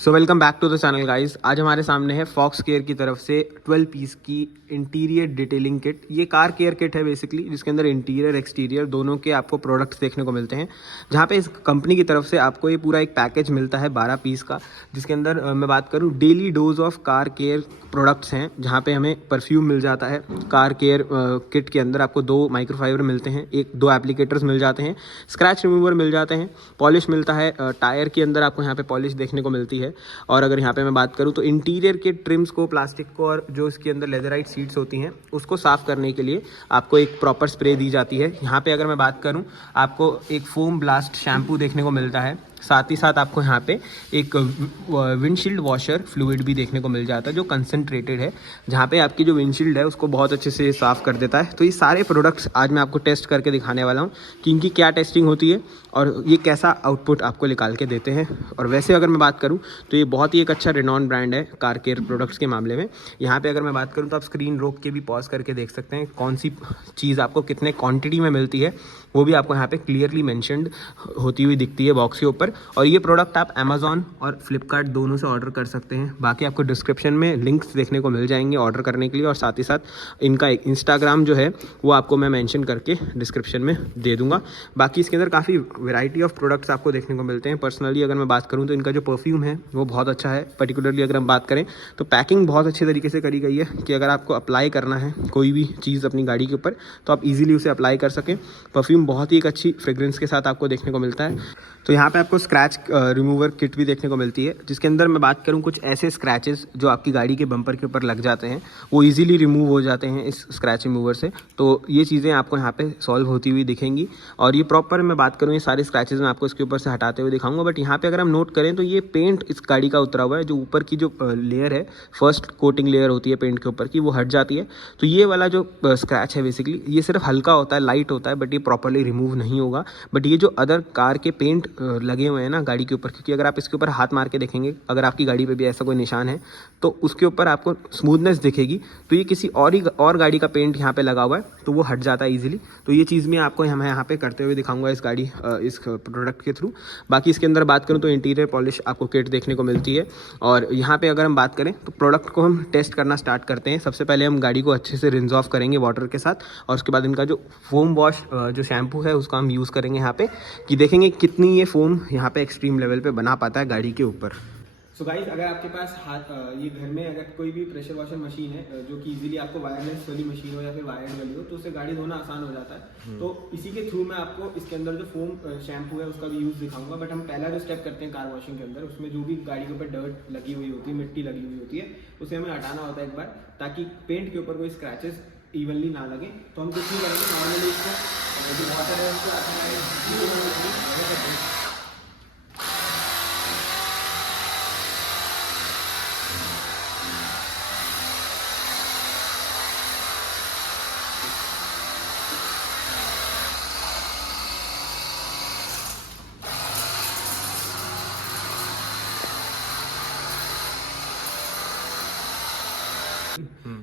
So welcome back to the channel guys. आज हमारे सामने है फॉक्स केयर की तरफ से 12 पीस की इंटीरियर डिटेलिंग किट। ये कार केयर किट है बेसिकली, जिसके अंदर इंटीरियर एक्सटीरियर दोनों के आपको प्रोडक्ट्स देखने को मिलते हैं। जहाँ पे इस कंपनी की तरफ से आपको ये पूरा एक पैकेज मिलता है 12 पीस का, जिसके अंदर मैं बात करूँ daily dose of car care products हैं। जहाँ पे हमें परफ्यूम मिल जाता है, कार केयर किट के अंदर आपको 2 माइक्रोफाइबर मिलते हैं, 2 एप्लीकेटर्स मिल जाते हैं, स्क्रैच रिमूवर मिल जाते हैं, पॉलिश मिलता है, टायर के अंदर आपको यहाँ पे पॉलिश देखने को मिलती है। और अगर यहाँ पे मैं बात करूँ तो इंटीरियर के ट्रिम्स को, प्लास्टिक को और जो इसके अंदर लेदराइट सीट्स होती हैं उसको साफ़ करने के लिए आपको एक प्रॉपर स्प्रे दी जाती है। यहाँ पे अगर मैं बात करूँ, आपको एक फोम ब्लास्ट शैम्पू देखने को मिलता है। साथ ही साथ आपको यहाँ पे एक विंडशील्ड वॉशर फ्लूइड भी देखने को मिल जाता है, जो कंसनट्रेटेड है, जहाँ पे आपकी जो विंडशील्ड है उसको बहुत अच्छे से साफ़ कर देता है। तो ये सारे प्रोडक्ट्स आज मैं आपको टेस्ट करके दिखाने वाला हूँ कि इनकी क्या टेस्टिंग होती है और ये कैसा आउटपुट आपको निकाल के देते हैं। और वैसे अगर मैं बात करूँ तो ये बहुत ही एक अच्छा रिनॉन ब्रांड है कार केयर प्रोडक्ट्स के मामले में। यहाँ पे अगर मैं बात करूँ तो आप स्क्रीन रोक के भी पॉज करके देख सकते हैं कौन सी चीज़ आपको कितने क्वांटिटी में मिलती है, वो भी आपको यहाँ पे क्लियरली मेंशन्ड होती हुई दिखती है बॉक्स के ऊपर। और ये प्रोडक्ट आप अमेज़ॉन और फ्लिपकार्ट दोनों से ऑर्डर कर सकते हैं। बाकी आपको डिस्क्रिप्शन में लिंक्स देखने को मिल जाएंगे ऑर्डर करने के लिए, और साथ ही साथ इनका एक इंस्टाग्राम जो है वो आपको मैं मेंशन करके डिस्क्रिप्शन में दे दूँगा। बाकी इसके अंदर काफ़ी वैरायटी ऑफ प्रोडक्ट्स आपको देखने को मिलते हैं। पर्सनली अगर मैं बात करूँ तो इनका जो परफ्यूम है वो बहुत अच्छा है। पर्टिकुलरली अगर हम बात करें तो पैकिंग बहुत अच्छे तरीके से करी गई है कि अगर आपको अप्लाई करना है कोई भी चीज़ अपनी गाड़ी के ऊपर तो आप इजीली उसे अप्लाई कर सकें। परफ्यूम बहुत ही एक अच्छी फ्रेग्रेंस के साथ आपको देखने को मिलता है। तो यहाँ पे आपको स्क्रैच रिमूवर किट भी देखने को मिलती है, जिसके अंदर मैं बात करूँ कुछ ऐसे स्क्रैचेस जो आपकी गाड़ी के बम्पर के ऊपर लग जाते हैं वो इजीली रिमूव हो जाते हैं इस स्क्रैच रिमूवर से। तो ये चीज़ें आपको यहाँ पे सॉल्व होती हुई दिखेंगी। और ये प्रॉपर मैं बात करूँ, ये सारे स्क्रैचेस मैं आपको इसके ऊपर से हटाते हुए दिखाऊंगा। बट यहाँ पे अगर हम नोट करें तो ये पेंट इस गाड़ी का उतरा हुआ है, जो ऊपर की जो लेयर है, फर्स्ट कोटिंग लेयर होती है पेंट के ऊपर की, वो हट जाती है। तो ये वाला जो स्क्रैच है बेसिकली ये सिर्फ हल्का होता है, लाइट होता है, बट ये प्रॉपरली रिमूव नहीं होगा। बट ये जो अदर कार के पेंट लगे हुए हैं ना गाड़ी के ऊपर, क्योंकि अगर आप इसके ऊपर हाथ मार के देखेंगे, अगर आपकी गाड़ी पे भी ऐसा कोई निशान है तो उसके ऊपर आपको स्मूथनेस दिखेगी। तो ये किसी और गाड़ी का पेंट यहाँ पे लगा हुआ है तो वो हट जाता है इजीली। तो ये चीज़ मैं आपको यहाँ पे करते हुए दिखाऊंगा इस प्रोडक्ट के थ्रू। बाकी इसके अंदर बात करूँ तो इंटीरियर पॉलिश आपको किट देखने को मिलती है। और यहाँ पे अगर हम बात करें तो प्रोडक्ट को हम टेस्ट करना स्टार्ट करते हैं। सबसे पहले हम गाड़ी को अच्छे से रिंस ऑफ करेंगे वाटर के साथ, और उसके बाद इनका जो फोम वॉश जो शैम्पू है उसका हम यूज़ करेंगे यहाँ पे, कि देखेंगे कितनी ये फोम यहाँ पे एक्सट्रीम लेवल पे बना पाता है गाड़ी के ऊपर। सो गाइस, अगर आपके पास ये घर में अगर कोई भी प्रेशर वॉशर मशीन है जो कि इजीली आपको वायरलेस वाली मशीन हो या फिर वायर्ड वाली हो, तो उससे गाड़ी धोना आसान हो जाता है। तो इसी के थ्रू मैं आपको इसके अंदर जो फोम शैम्पू है उसका भी यूज़ दिखाऊंगा। बट हम पहला जो स्टेप करते हैं कार वॉशिंग के अंदर, उसमें जो भी गाड़ी के ऊपर डर्ट लगी हुई होती है, मिट्टी लगी हुई होती है, उसे हमें हटाना होता है एक बार, ताकि पेंट के ऊपर कोई स्क्रैचेस इवनली ना लगे। तो हम कुछ नहीं करेंगे, नॉर्मली इसको जो वाटर है उसको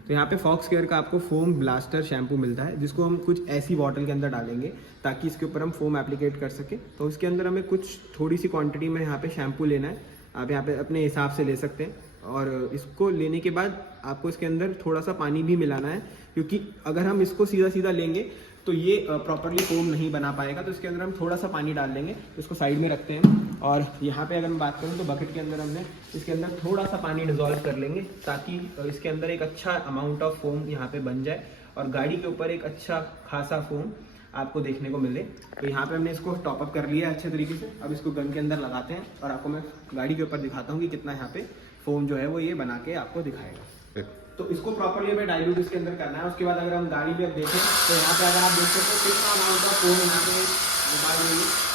तो यहाँ पे फॉक्स केयर का आपको फोम ब्लास्टर शैम्पू मिलता है, जिसको हम कुछ ऐसी बॉटल के अंदर डालेंगे ताकि इसके ऊपर हम फोम एप्लीकेट कर सकें। तो इसके अंदर हमें कुछ थोड़ी सी क्वांटिटी में यहाँ पे शैम्पू लेना है। आप यहाँ पे अपने हिसाब से ले सकते हैं। और इसको लेने के बाद आपको इसके अंदर थोड़ा सा पानी भी मिलाना है, क्योंकि अगर हम इसको सीधा सीधा लेंगे तो ये प्रॉपरली फोम नहीं बना पाएगा। तो इसके अंदर हम थोड़ा सा पानी डाल देंगे, इसको साइड में रखते हैं। और यहाँ पे अगर मैं बात करूँ तो बकेट के अंदर हमने इसके अंदर थोड़ा सा पानी डिजोल्व कर लेंगे, ताकि इसके अंदर एक अच्छा अमाउंट ऑफ फोम यहाँ पे बन जाए और गाड़ी के ऊपर एक अच्छा खासा फोम आपको देखने को मिले। तो यहाँ पे हमने इसको टॉप अप कर लिया है अच्छे तरीके से। अब इसको गन के अंदर लगाते हैं और आपको मैं गाड़ी के ऊपर दिखाता हूँ कि कितना यहाँ पे फोम जो है वो ये बना के आपको दिखाएगा। तो इसको प्रॉपरली हमें डाइल्यूट इसके अंदर करना है। उसके बाद अगर हम गाड़ी भी अब देखें तो यहाँ पे अगर आप देख सकते हो कितना अमाउंट ऑफ फोम यहाँ पे निकाल देंगे।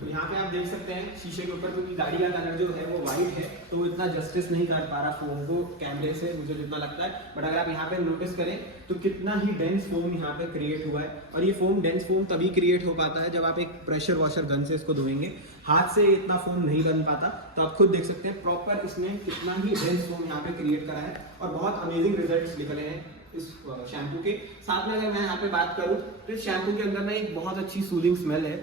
तो यहाँ पे आप देख सकते सकते हैं शीशे के ऊपर, क्योंकि गाड़ी का कलर जो है वो वाइट है तो वो इतना जस्टिस नहीं कर पा रहा फोम को कैमरे से, मुझे जितना लगता है। बट अगर आप यहाँ पे नोटिस करें तो कितना ही डेंस फोम यहाँ पे क्रिएट हुआ है। और ये फोम डेंस फोम तभी क्रिएट हो पाता है जब आप एक प्रेशर वॉशर गन से इसको धोएंगे, हाथ से इतना फोम नहीं बन पाता। तो आप खुद देख सकते हैं प्रॉपर इसने कितना ही डेंस फोम यहाँ पे क्रिएट करा है और बहुत अमेजिंग रिजल्ट्स निकले हैं इस शैम्पू के साथ में। अगर मैं यहाँ पे बात करूँ तो इस शैम्पू के अंदर ना एक बहुत अच्छी सूदिंग स्मेल है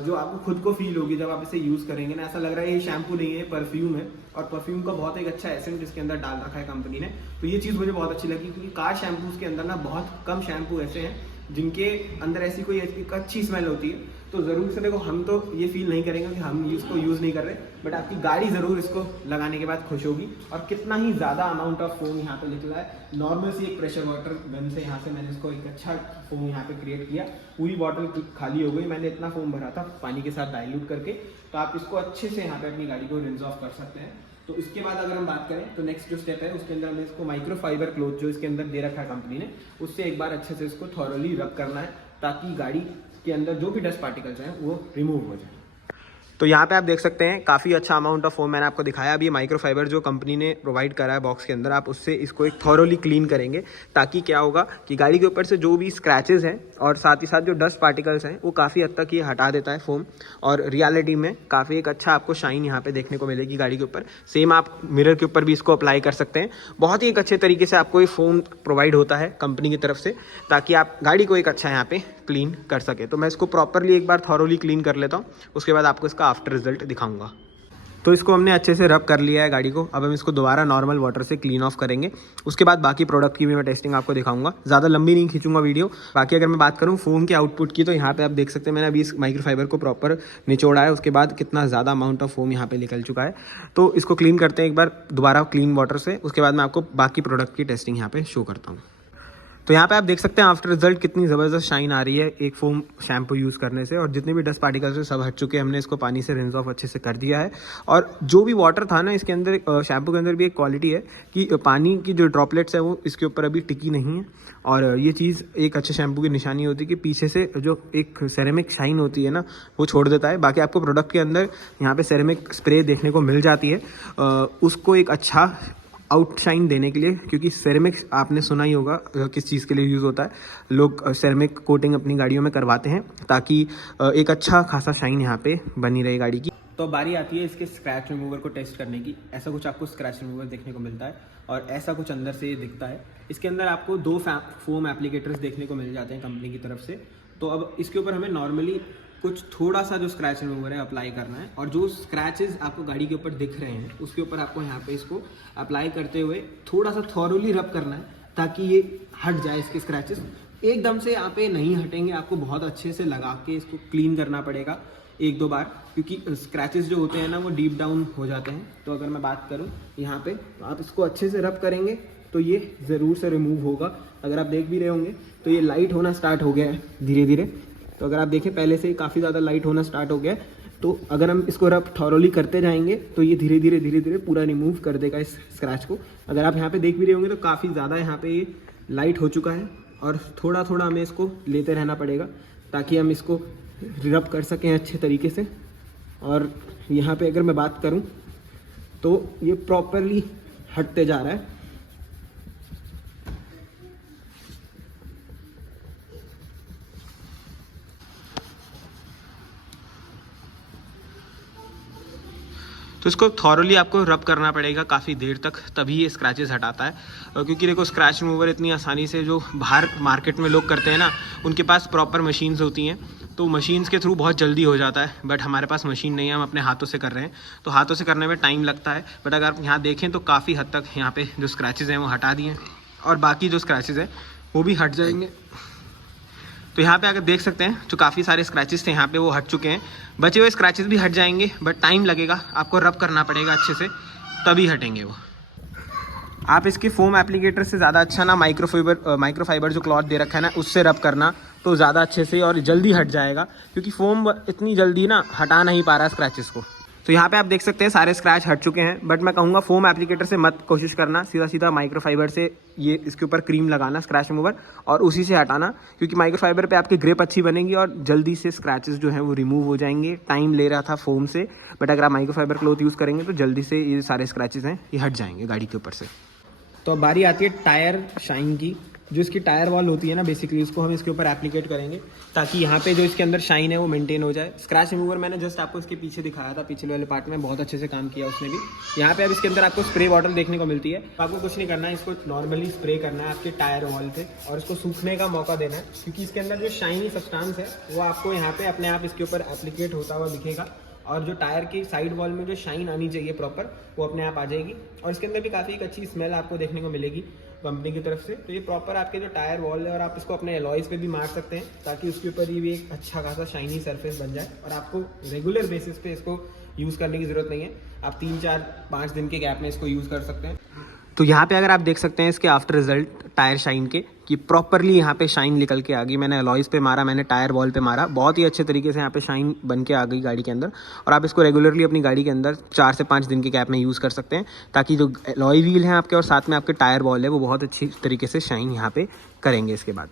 जो आपको खुद को फील होगी जब आप इसे यूज़ करेंगे ना। ऐसा लग रहा है ये शैम्पू नहीं है, परफ्यूम है, और परफ्यूम का बहुत एक अच्छा एसेंस इसके अंदर डाल रखा है कंपनी ने। तो ये चीज़ मुझे बहुत अच्छी लगी, क्योंकि कार शैम्पूज के अंदर ना बहुत कम शैम्पू ऐसे हैं जिनके अंदर ऐसी कोई अच्छी स्मेल होती है। तो ज़रूर से देखो, हम तो ये फील नहीं करेंगे कि हम इसको यूज़ नहीं कर रहे, बट आपकी गाड़ी ज़रूर इसको लगाने के बाद खुश होगी। और कितना ही ज़्यादा अमाउंट ऑफ फोम यहाँ पे निकला है। नॉर्मल सी एक प्रेशर वाटर गन से यहाँ से मैंने इसको एक अच्छा फोम यहाँ पे क्रिएट किया। पूरी बॉटल खाली हो गई, मैंने इतना फोम भरा था पानी के साथ डाइल्यूट करके। तो आप इसको अच्छे से यहाँ पे अपनी गाड़ी को रिंस ऑफ कर सकते हैं। तो इसके बाद अगर हम बात करें तो नेक्स्ट जो स्टेप है उसके अंदर हमें इसको माइक्रोफाइबर क्लॉथ जो इसके अंदर दे रखा है कंपनी ने, उससे एक बार अच्छे से इसको थॉरली रब करना है, ताकि गाड़ी के अंदर जो भी डस्ट पार्टिकल्स हैं वो रिमूव हो जाए। तो यहाँ पे आप देख सकते हैं काफ़ी अच्छा अमाउंट ऑफ फोम मैंने आपको दिखाया। अभी माइक्रोफाइबर जो कंपनी ने प्रोवाइड करा है बॉक्स के अंदर, आप उससे इसको एक थॉरोली क्लीन करेंगे, ताकि क्या होगा कि गाड़ी के ऊपर से जो भी स्क्रैचेस हैं और साथ ही साथ जो डस्ट पार्टिकल्स हैं वो काफ़ी हद तक ये हटा देता है फोम। और रियलिटी में काफ़ी एक अच्छा आपको शाइन यहाँ पे देखने को मिलेगी गाड़ी के ऊपर। सेम आप मिरर के ऊपर भी इसको अप्लाई कर सकते हैं। बहुत ही एक अच्छे तरीके से आपको ये फोम प्रोवाइड होता है कंपनी की तरफ से, ताकि आप गाड़ी को एक अच्छा यहाँ पे क्लीन कर सके। तो मैं इसको प्रॉपरली एक बार थॉरोली क्लीन कर लेता हूँ, उसके बाद आपको इसका आफ्टर रिजल्ट दिखाऊंगा। तो इसको हमने अच्छे से रब कर लिया है गाड़ी को। अब हम इसको दोबारा नॉर्मल वाटर से क्लीन ऑफ करेंगे, उसके बाद बाकी प्रोडक्ट की भी मैं टेस्टिंग आपको दिखाऊंगा। ज़्यादा लंबी नहीं खींचूंगा वीडियो। बाकी अगर मैं बात करूँ फोम के आउटपुट की, तो यहाँ पे आप देख सकते हैं मैंने अभी इस माइक्रोफाइबर को प्रॉपर निचोड़ा है, उसके बाद कितना ज़्यादा अमाउंट ऑफ फोम यहाँ पे निकल चुका है। तो इसको क्लीन करते हैं एक बार दोबारा क्लीन वाटर से, उसके बाद मैं आपको बाकी प्रोडक्ट की टेस्टिंग यहाँ पे शो करता हूँ। तो यहाँ पे आप देख सकते हैं आफ्टर रिजल्ट कितनी ज़बरदस्त शाइन आ रही है एक फोम शैम्पू यूज़ करने से। और जितने भी डस्ट पार्टिकल्स हैं सब हट चुके हैं, हमने इसको पानी से रिंस ऑफ अच्छे से कर दिया है। और जो भी वाटर था ना इसके अंदर, शैम्पू के अंदर भी एक क्वालिटी है कि पानी की जो ड्रॉपलेट्स है वो इसके ऊपर अभी टिकी नहीं है। और ये चीज़ एक अच्छे शैम्पू की निशानी होती है कि पीछे से जो एक सेरेमिक शाइन होती है ना वो छोड़ देता है। बाकी आपको प्रोडक्ट के अंदर यहाँ पे सेरेमिक स्प्रे देखने को मिल जाती है, उसको एक अच्छा आउटशाइन देने के लिए, क्योंकि सेरेमिक आपने सुना ही होगा किस चीज़ के लिए यूज़ होता है। लोग सेरेमिक कोटिंग अपनी गाड़ियों में करवाते हैं ताकि एक अच्छा खासा शाइन यहाँ पे बनी रहे गाड़ी की। तो बारी आती है इसके स्क्रैच रिमूवर को टेस्ट करने की। ऐसा कुछ आपको स्क्रैच रिमूवर देखने को मिलता है और ऐसा कुछ अंदर से ये दिखता है। इसके अंदर आपको 2 फोम एप्लीकेटर्स देखने को मिल जाते हैं कंपनी की तरफ से। तो अब इसके ऊपर हमें नॉर्मली कुछ थोड़ा सा जो स्क्रैच रिमूवर है अप्लाई करना है, और जो स्क्रैचेस आपको गाड़ी के ऊपर दिख रहे हैं उसके ऊपर आपको यहाँ पे इसको अप्लाई करते हुए थोड़ा सा थॉरोली रब करना है, ताकि ये हट जाए इसके स्क्रैचेस। एकदम से यहाँ पे नहीं हटेंगे, आपको बहुत अच्छे से लगा के इसको क्लीन करना पड़ेगा 1-2 बार, क्योंकि स्क्रैचेस जो होते हैं ना वो डीप डाउन हो जाते हैं। तो अगर मैं बात करूँ यहाँ पे, तो आप इसको अच्छे से रब करेंगे तो ये ज़रूर से रिमूव होगा। अगर आप देख भी रहे होंगे तो ये लाइट होना स्टार्ट हो गया है धीरे धीरे। तो अगर आप देखें पहले से काफ़ी ज़्यादा लाइट होना स्टार्ट हो गया है। तो अगर हम इसको रब थॉरोली करते जाएंगे तो ये धीरे धीरे पूरा रिमूव कर देगा इस स्क्रैच को। अगर आप यहाँ पे देख भी रहे होंगे तो काफ़ी ज़्यादा यहाँ पे ये लाइट हो चुका है, और थोड़ा थोड़ा हमें इसको लेते रहना पड़ेगा ताकि हम इसको रब कर सकें अच्छे तरीके से। और यहाँ पे अगर मैं बात करूँ तो ये प्रॉपरली हटते जा रहा है। तो इसको थॉरली आपको रब करना पड़ेगा काफ़ी देर तक, तभी ये स्क्रैचेस हटाता है। क्योंकि देखो स्क्रैच रिमूवर इतनी आसानी से जो बाहर मार्केट में लोग करते हैं ना, उनके पास प्रॉपर मशीन्स होती हैं, तो मशीन्स के थ्रू बहुत जल्दी हो जाता है। बट हमारे पास मशीन नहीं है, हम अपने हाथों से कर रहे हैं, तो हाथों से करने में टाइम लगता है। बट अगर आप यहाँ देखें तो काफ़ी हद तक यहाँ पे जो स्क्रैचेस हैं वो हटा दिए हैं, और बाकी जो स्क्रैचेस हैं वो भी हट जाएंगे। तो यहाँ पे अगर देख सकते हैं जो काफ़ी सारे स्क्रैचेस थे यहाँ पे वो हट चुके हैं। बचे हुए स्क्रैचेस भी हट जाएंगे, बट टाइम लगेगा, आपको रब करना पड़ेगा अच्छे से, तभी हटेंगे वो। आप इसके फोम एप्लीकेटर से ज़्यादा अच्छा ना माइक्रोफाइबर जो क्लॉथ दे रखा है ना उससे रब करना, तो ज़्यादा अच्छे से और जल्दी हट जाएगा, क्योंकि फोम इतनी जल्दी ना हटा नहीं पा रहा स्क्रैचेस को। तो यहाँ पे आप देख सकते हैं सारे स्क्रैच हट चुके हैं, बट मैं कहूँगा फोम एप्लीकेटर से मत कोशिश करना, सीधा सीधा माइक्रोफाइबर से ये इसके ऊपर क्रीम लगाना स्क्रैच रिमूवर और उसी से हटाना, क्योंकि माइक्रोफाइबर पे आपकी ग्रिप अच्छी बनेगी और जल्दी से स्क्रैचेस जो हैं वो रिमूव हो जाएंगे। टाइम ले रहा था फोम से, बट अगर आप माइक्रोफाइबर क्लॉथ यूज़ करेंगे तो जल्दी से ये सारे स्क्रैचेस हैं ये हट जाएंगे गाड़ी के ऊपर से। तो अब बारी आती है टायर शाइन की। जो इसकी टायर वॉल होती है ना, बेसिकली इसको हम इसके ऊपर एप्लीकेट करेंगे ताकि यहाँ पे जो इसके अंदर शाइन है वो मेंटेन हो जाए। स्क्रैच रिमूवर मैंने जस्ट आपको इसके पीछे दिखाया था, पिछले वाले पार्ट में बहुत अच्छे से काम किया उसने भी। यहाँ पे अब इसके अंदर आपको स्प्रे बॉटल देखने को मिलती है। आपको कुछ नहीं करना है, इसको नॉर्मली स्प्रे करना है आपके टायर वॉल पे और इसको सूखने का मौका देना है, क्योंकि इसके अंदर जो शाइनी सब्सटेंस है वो आपको यहाँ पे अपने आप इसके ऊपर एप्लीकेट होता हुआ दिखेगा और जो टायर की साइड वॉल में जो शाइन आनी चाहिए प्रॉपर वो अपने आप आ जाएगी। और इसके अंदर भी काफ़ी एक अच्छी स्मेल आपको देखने को मिलेगी कंपनी की तरफ से। तो ये प्रॉपर आपके जो टायर वॉल है और आप इसको अपने एलॉयज़ पे भी मार सकते हैं ताकि उसके ऊपर ये भी एक अच्छा खासा शाइनी सरफेस बन जाए और आपको रेगुलर बेसिस पे इसको यूज़ करने की ज़रूरत नहीं है। आप 3-4-5 दिन के गैप में इसको यूज़ कर सकते हैं। तो यहाँ पे अगर आप देख सकते हैं इसके आफ्टर रिजल्ट टायर शाइन के कि प्रॉपरली यहाँ पे शाइन निकल के आ गई। मैंने अलॉयज़ पे मारा, मैंने टायर वॉल पे मारा, बहुत ही अच्छे तरीके से यहाँ पे शाइन बन के आ गई गाड़ी के अंदर। और आप इसको रेगुलरली अपनी गाड़ी के अंदर 4 से 5 दिन के गैप में यूज़ कर सकते हैं ताकि जो अलॉय व्हील हैं आपके और साथ में आपके टायर वॉल है वो बहुत अच्छी तरीके से शाइन यहाँ पे करेंगे इसके बाद।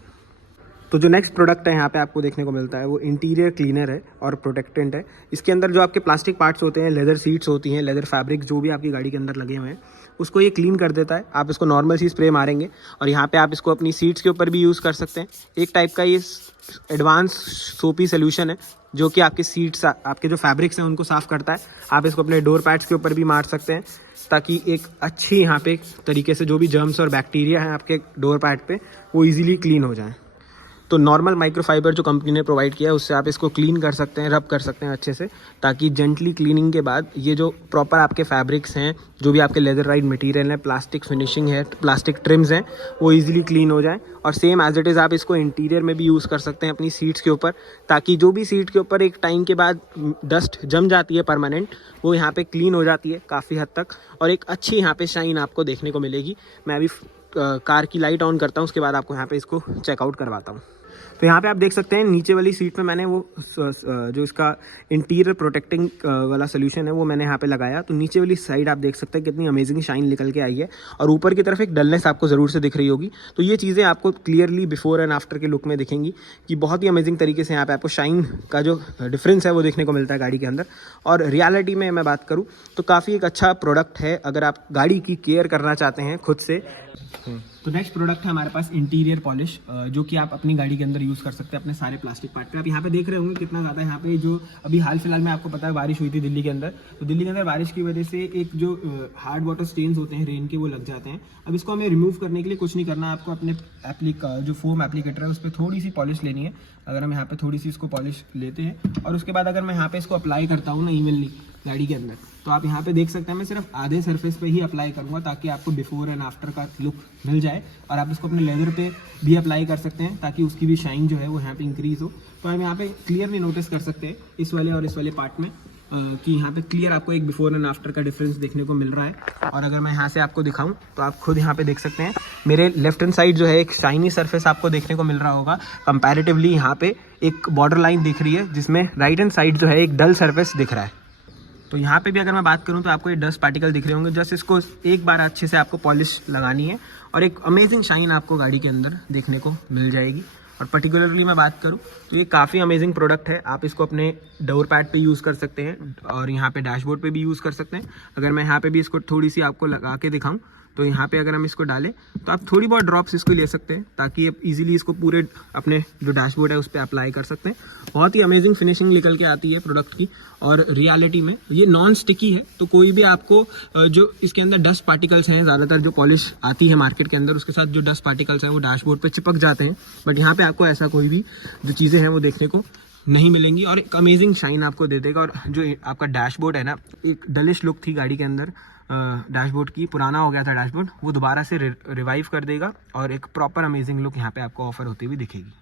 तो जो नेक्स्ट प्रोडक्ट है यहाँ पे आपको देखने को मिलता है वो इंटीरियर क्लीनर है और प्रोटेक्टेंट है। इसके अंदर जो आपके प्लास्टिक पार्ट्स होते हैं, लेदर सीट्स होती हैं, लेदर फैब्रिक जो भी आपकी गाड़ी के अंदर लगे हुए हैं उसको ये क्लीन कर देता है। आप इसको नॉर्मल सी स्प्रे मारेंगे और यहाँ पे आप इसको अपनी सीट्स के ऊपर भी यूज़ कर सकते हैं। एक टाइप का ये एडवांस सोपी सोल्यूशन है जो कि आपके सीट्स, आपके जो फैब्रिक्स हैं उनको साफ़ करता है। आप इसको अपने डोर पैड्स के ऊपर भी मार सकते हैं ताकि एक अच्छी यहाँ पे तरीके से जो भी जर्म्स और बैक्टीरिया हैं आपके डोर पैड पे वो ईजिली क्लीन हो जाएँ। तो नॉर्मल माइक्रोफाइबर जो कंपनी ने प्रोवाइड किया है उससे आप इसको क्लीन कर सकते हैं, रब कर सकते हैं अच्छे से, ताकि जेंटली क्लीनिंग के बाद ये जो प्रॉपर आपके फैब्रिक्स हैं, जो भी आपके लेदर राइड मटेरियल है, प्लास्टिक फिनिशिंग है, प्लास्टिक ट्रिम्स हैं, वो इजीली क्लीन हो जाए। और सेम एज इट इज़ आप इसको इंटीरियर में भी यूज़ कर सकते हैं अपनी सीट्स के ऊपर, ताकि जो भी सीट के ऊपर एक टाइम के बाद डस्ट जम जाती है परमानेंट, वो यहाँ पर क्लीन हो जाती है काफ़ी हद तक और एक अच्छी यहाँ पर शाइन आपको देखने को मिलेगी। मैं अभी कार की लाइट ऑन करता हूँ, उसके बाद आपको यहाँ पे इसको चेकआउट करवाता हूँ। तो यहाँ पे आप देख सकते हैं नीचे वाली सीट में मैंने वो जो इसका इंटीरियर प्रोटेक्टिंग वाला सोल्यूशन है वो मैंने यहाँ पे लगाया। तो नीचे वाली साइड आप देख सकते हैं कितनी अमेजिंग शाइन निकल के आई है और ऊपर की तरफ एक डलनेस आपको ज़रूर से दिख रही होगी। तो ये चीज़ें आपको क्लियरली बिफोर एंड आफ्टर के लुक में दिखेंगी कि बहुत ही अमेजिंग तरीके से यहाँ पे आपको शाइन का जो डिफरेंस है वो देखने को मिलता है गाड़ी के अंदर। और रियलिटी में मैं बात करूँ तो काफ़ी एक अच्छा प्रोडक्ट है अगर आप गाड़ी की केयर करना चाहते हैं खुद से। तो नेक्स्ट प्रोडक्ट है हमारे पास इंटीरियर पॉलिश, जो कि आप अपनी गाड़ी के अंदर यूज़ कर सकते हैं अपने सारे प्लास्टिक पार्ट पे। आप यहाँ पे देख रहे होंगे कितना ज़्यादा यहाँ पे जो अभी हाल फिलहाल में आपको पता है बारिश हुई थी दिल्ली के अंदर, तो दिल्ली के अंदर बारिश की वजह से एक जो हार्ड वाटर स्टेन्स होते हैं रेन के वो लग जाते हैं। अब इसको हमें रिमूव करने के लिए कुछ नहीं करना, आपको अपने जो फोम एप्लीकेटर है उस पर थोड़ी सी पॉलिश लेनी है। अगर हम यहाँ पे थोड़ी सी इसको पॉलिश लेते हैं और उसके बाद अगर मैं यहाँ पे इसको अप्लाई करता हूँ ना इवनली गाड़ी के अंदर, तो आप यहाँ पे देख सकते हैं मैं सिर्फ आधे सरफेस पे ही अप्लाई करूँगा ताकि आपको बिफोर एंड आफ्टर का लुक मिल जाए। और आप इसको अपने लेदर पे भी अप्लाई कर सकते हैं ताकि उसकी भी शाइन जो है वो यहाँ पे इंक्रीज़ हो। तो हम यहाँ पे क्लियरली नोटिस कर सकते हैं इस वाले और इस वाले पार्ट में कि यहाँ पे क्लियर आपको एक बिफोर एंड आफ्टर का डिफरेंस देखने को मिल रहा है। और अगर मैं यहाँ से आपको दिखाऊं तो आप खुद यहाँ पे देख सकते हैं मेरे लेफ्ट हैंड साइड जो है एक शाइनी सरफेस आपको देखने को मिल रहा होगा। कंपैरेटिवली यहाँ पे एक बॉर्डर लाइन दिख रही है जिसमें राइट हैंड साइड जो है एक डल सरफेस दिख रहा है। तो यहाँ पे भी अगर मैं बात करूँ तो आपको ये डस्ट पार्टिकल दिख रहे होंगे। जस्ट इसको एक बार अच्छे से आपको पॉलिश लगानी है और एक अमेजिंग शाइन आपको गाड़ी के अंदर देखने को मिल जाएगी। और पर्टिकुलरली मैं बात करूँ तो ये काफ़ी अमेजिंग प्रोडक्ट है। आप इसको अपने डोर पैड पे यूज़ कर सकते हैं और यहाँ पे डैशबोर्ड पे भी यूज़ कर सकते हैं। अगर मैं यहाँ पे भी इसको थोड़ी सी आपको लगा के दिखाऊं तो यहाँ पे अगर हम इसको डालें तो आप थोड़ी बहुत ड्रॉप्स इसको ले सकते हैं ताकि आप इजीली इसको पूरे अपने जो डैशबोर्ड है उस पर अप्लाई कर सकते हैं। बहुत ही अमेजिंग फिनिशिंग निकल के आती है प्रोडक्ट की। और रियलिटी में ये नॉन स्टिकी है, तो कोई भी आपको जो इसके अंदर डस्ट पार्टिकल्स हैं, ज़्यादातर जो पॉलिश आती है मार्केट के अंदर उसके साथ जो डस्ट पार्टिकल्स हैं वो डैशबोर्ड पे चिपक जाते हैं, बट यहाँ पे आपको ऐसा कोई भी जो चीज़ें हैं वो देखने को नहीं मिलेंगी और एक अमेजिंग शाइन आपको दे देगा। और जो आपका डैशबोर्ड है ना, एक डलिश लुक थी गाड़ी के अंदर डैशबोर्ड की, पुराना हो गया था डैशबोर्ड, वो दोबारा से रिवाइव कर देगा और एक प्रॉपर अमेजिंग लुक यहाँ पे आपको ऑफर होती हुई दिखेगी।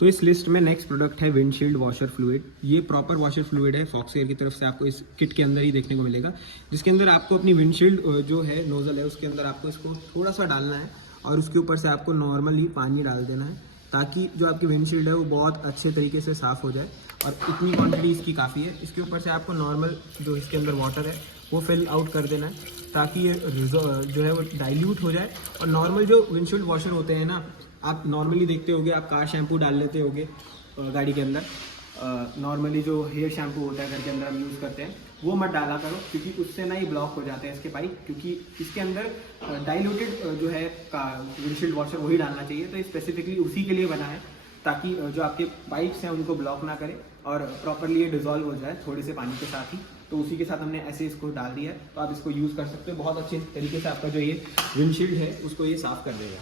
तो इस लिस्ट में नेक्स्ट प्रोडक्ट है विंडशील्ड वॉशर फ्लूइड। ये प्रॉपर वॉशर फ्लूइड है, फॉक्सकेयर की तरफ से आपको इस किट के अंदर ही देखने को मिलेगा, जिसके अंदर आपको अपनी विंडशील्ड जो है नोजल है उसके अंदर आपको इसको थोड़ा सा डालना है और उसके ऊपर से आपको नॉर्मली पानी डाल देना है ताकि जो आपकी विंडशील्ड है वो बहुत अच्छे तरीके से साफ़ हो जाए। और इतनी क्वांटिटी इसकी काफ़ी है। इसके ऊपर से आपको नॉर्मल जो इसके अंदर वाटर है वो फिल आउट कर देना है, ताकि ये जो है वो डाइल्यूट हो जाए। और नॉर्मल जो विंडशील्ड वॉशर होते हैं ना, आप नॉर्मली देखते होगे, आप कार शैम्पू डाल लेते होगे गाड़ी के अंदर, नॉर्मली जो हेयर शैम्पू होता है घर के अंदर हम यूज़ करते हैं, वो मत डाला करो, क्योंकि उससे ना ही ब्लॉक हो जाते हैं इसके पाइप। क्योंकि इसके अंदर डाइल्यूटेड जो है विंडशील्ड वॉशर वही डालना चाहिए। तो स्पेसिफिकली उसी के लिए बना है, ताकि जो आपके पाइप्स हैं उनको ब्लॉक ना करे और प्रॉपरली ये डिज़ोल्व हो जाए थोड़े से पानी के साथ ही। तो उसी के साथ हमने ऐसे इसको डाल दिया है, तो आप इसको यूज़ कर सकते हो। बहुत अच्छे तरीके से आपका जो ये विंडशील्ड है उसको ये साफ़ कर देगा।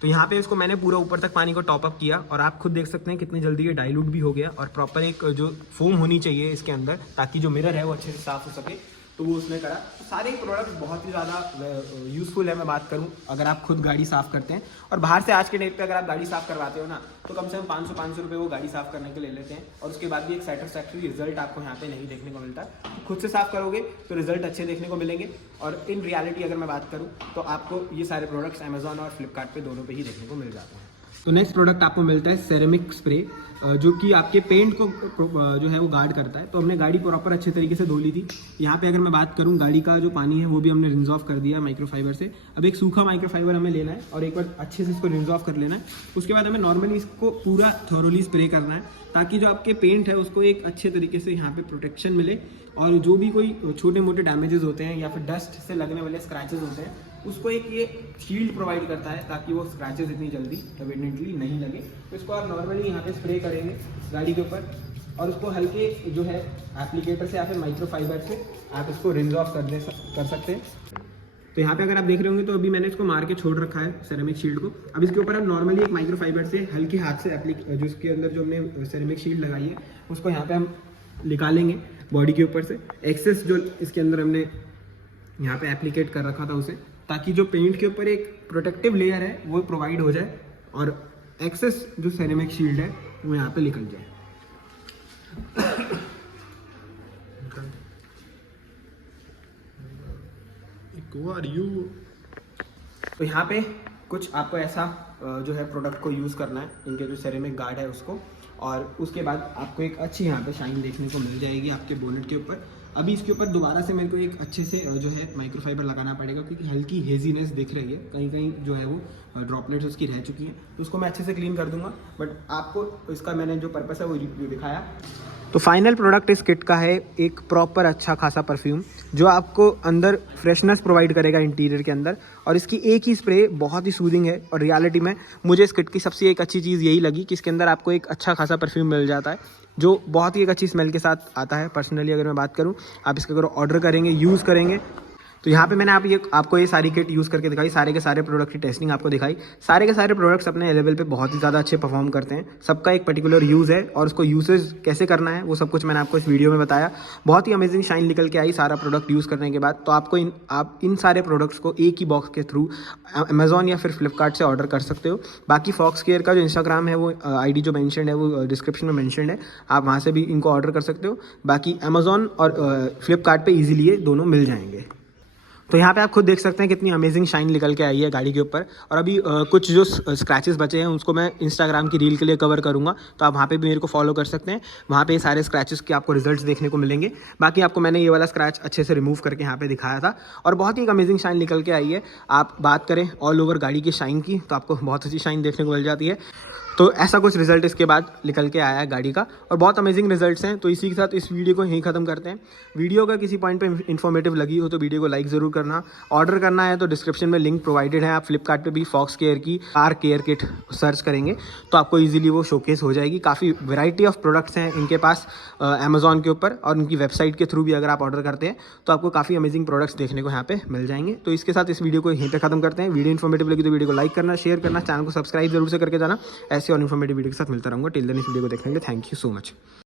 तो यहाँ पे इसको मैंने पूरा ऊपर तक पानी को टॉप अप किया, और आप खुद देख सकते हैं कितनी जल्दी ये डाइल्यूट भी हो गया। और प्रॉपर एक जो फोम होनी चाहिए इसके अंदर, ताकि जो मिरर है वो अच्छे से साफ़ हो सके, तो वो उसने करा। सारे प्रोडक्ट बहुत ही ज़्यादा यूज़फुल है। मैं बात करूँ अगर आप खुद गाड़ी साफ़ करते हैं, और बाहर से आज के डेट पे अगर आप गाड़ी साफ़ करवाते हो ना, तो कम से कम 500 रुपये वो गाड़ी साफ़ करने के ले लेते हैं, और उसके बाद भी एक सेटिस्फैक्ट्री रिजल्ट आपको यहाँ पे नहीं देखने को मिलता। खुद से साफ़ करोगे तो रिजल्ट अच्छे देखने को मिलेंगे। और इन रियलिटी अगर मैं बात करूँ तो आपको ये सारे प्रोडक्ट्स अमेजॉन और फ्लिपकार्ट पे दोनों पे ही देखने को मिल जाते हैं। तो नेक्स्ट प्रोडक्ट आपको मिलता है सेरेमिक स्प्रे, जो कि आपके पेंट को जो है वो गार्ड करता है। तो हमने गाड़ी प्रॉपर अच्छे तरीके से धो ली थी। यहाँ पे अगर मैं बात करूँ, गाड़ी का जो पानी है वो भी हमने रिंज ऑफ कर दिया माइक्रोफाइबर से। अब एक सूखा माइक्रोफाइबर हमें लेना है और एक बार अच्छे से इसको रिंज ऑफ कर लेना है। उसके बाद हमें नॉर्मली इसको पूरा थॉरोली स्प्रे करना है, ताकि जो आपके पेंट है उसको एक अच्छे तरीके से यहाँ पे प्रोटेक्शन मिले, और जो भी कोई छोटे मोटे डैमेजेस होते हैं या फिर डस्ट से लगने वाले स्क्रैचेस होते हैं, उसको एक ये शील्ड प्रोवाइड करता है, ताकि वो स्क्रैचेस इतनी जल्दी एविडेंटली नहीं लगे। तो इसको आप नॉर्मली यहाँ पे स्प्रे करेंगे गाड़ी के ऊपर, और उसको हल्के जो है एप्लीकेटर से या फिर माइक्रोफाइबर से आप इसको रिंज ऑफ कर सकते हैं। तो यहाँ पे अगर आप देख रहे होंगे तो अभी मैंने इसको मार के छोड़ रखा है सेरेमिक शील्ड को। अब इसके ऊपर हम नॉर्मली एक माइक्रोफाइबर से हल्के हाथ से जो इसके अंदर जो हमने सेरेमिक शील्ड लगाई है उसको यहाँ पे हम निकालेंगे बॉडी के ऊपर से। एक्सेस जो इसके अंदर हमने यहाँ पे एप्लीकेट कर रखा था उसे, ताकि जो पेंट के ऊपर एक प्रोटेक्टिव लेयर है वो प्रोवाइड हो जाए, और एक्सेस जो सेरेमिक शील्ड है वो यहाँ पे निकल जाए। तो यहाँ पे कुछ आपको ऐसा जो है प्रोडक्ट को यूज़ करना है, इनके जो सेरेमिक गार्ड है उसको, और उसके बाद आपको एक अच्छी यहाँ पे शाइन देखने को मिल जाएगी आपके बोनेट के ऊपर। अभी इसके ऊपर दोबारा से मेरे को एक अच्छे से जो है माइक्रोफाइबर लगाना पड़ेगा, क्योंकि हल्की हेजीनेस दिख रही है, कहीं कहीं जो है वो ड्रॉपलेट्स उसकी रह चुकी हैं। तो उसको मैं अच्छे से क्लीन कर दूंगा, बट आपको इसका मैंने जो पर्पस है वो दिखाया। तो फाइनल प्रोडक्ट इस किट का है एक प्रॉपर अच्छा खासा परफ्यूम, जो आपको अंदर फ्रेशनेस प्रोवाइड करेगा इंटीरियर के अंदर। और इसकी एक ही स्प्रे बहुत ही सूदिंग है, और रियलिटी में मुझे इस किट की सबसे एक अच्छी चीज़ यही लगी कि इसके अंदर आपको एक अच्छा खासा परफ्यूम मिल जाता है, जो बहुत ही एक अच्छी स्मेल के साथ आता है। पर्सनली अगर मैं बात करूँ, आप इसका अगर ऑर्डर करेंगे, यूज़ करेंगे, तो यहाँ पे मैंने आपको ये सारी किट यूज़ करके दिखाई, सारे के सारे प्रोडक्ट की टेस्टिंग आपको दिखाई। सारे के सारे प्रोडक्ट्स अपने लेवल पे बहुत ही ज़्यादा अच्छे परफॉर्म करते हैं। सबका एक पर्टिकुलर यूज़ है, और उसको यूसेज कैसे करना है वो सब कुछ मैंने आपको इस वीडियो में बताया। बहुत ही अमेजिंग शाइन निकल के आई सारा प्रोडक्ट यूज़ करने के बाद। तो आपको आप इन सारे प्रोडक्ट्स को एक ही बॉक्स के थ्रू अमेजॉन या फिर फ्लिपकार्ट से ऑर्डर कर सकते हो। बाकी फॉक्स केयर का जो इंस्टाग्राम है वो ID जो मैंशनड है वो डिस्क्रिप्शन में मैंशनड है, आप वहाँ से भी इनको ऑर्डर कर सकते हो। बाकी अमेजॉन और फ्लिपकार्ट पे ईजिली ये दोनों मिल जाएंगे। तो यहाँ पे आप खुद देख सकते हैं कितनी अमेजिंग शाइन निकल के आई है गाड़ी के ऊपर। और अभी कुछ जो स्क्रैचेस बचे हैं उसको मैं इंस्टाग्राम की रील के लिए कवर करूँगा, तो आप वहाँ पे भी मेरे को फॉलो कर सकते हैं। वहाँ पे सारे स्क्रैचेस के आपको रिजल्ट्स देखने को मिलेंगे। बाकी आपको मैंने ये वाला स्क्रैच अच्छे से रिमूव करके यहाँ पे दिखाया था, और बहुत ही एक अमेजिंग शाइन निकल के आई है। आप बात करें ऑल ओवर गाड़ी की शाइन की, तो आपको बहुत अच्छी शाइन देखने को मिल जाती है। तो ऐसा कुछ रिजल्ट इसके बाद निकल के आया है गाड़ी का, और बहुत अमेजिंग रिजल्ट्स हैं। तो इसी के साथ इस वीडियो को यहीं ख़त्म करते हैं। वीडियो अगर किसी पॉइंट पे इन्फॉर्मेटिव लगी हो तो वीडियो को लाइक ज़रूर करना। ऑर्डर करना है तो डिस्क्रिप्शन में लिंक प्रोवाइडेड है। आप फ्लिपकार्ट पे भी फॉक्स केयर की कार केयर किट सर्च करेंगे तो आपको ईजिली वो शोकेस हो जाएगी। काफ़ी वैरायटी ऑफ प्रोडक्ट्स हैं इनके पास अमेजॉन के ऊपर, और उनकी वेबसाइट के थ्रू भी अगर आप ऑर्डर करते हैं तो आपको काफ़ी अमेजिंग प्रोडक्ट्स देखने को यहाँ पे मिल जाएंगे। तो इसके साथ इस वीडियो को यहीं पे ख़त्म करते हैं। वीडियो इन्फॉर्मेटिव लगी तो वीडियो को लाइक करना, शेयर करना, चैनल को सब्सक्राइब जरूर से करके जाना। ऐसे और इन्फॉर्मेटिव वीडियो के साथ मिलता रहूँगा। टिल देन इस वीडियो को देखने के लिए थैंक यू सो मच।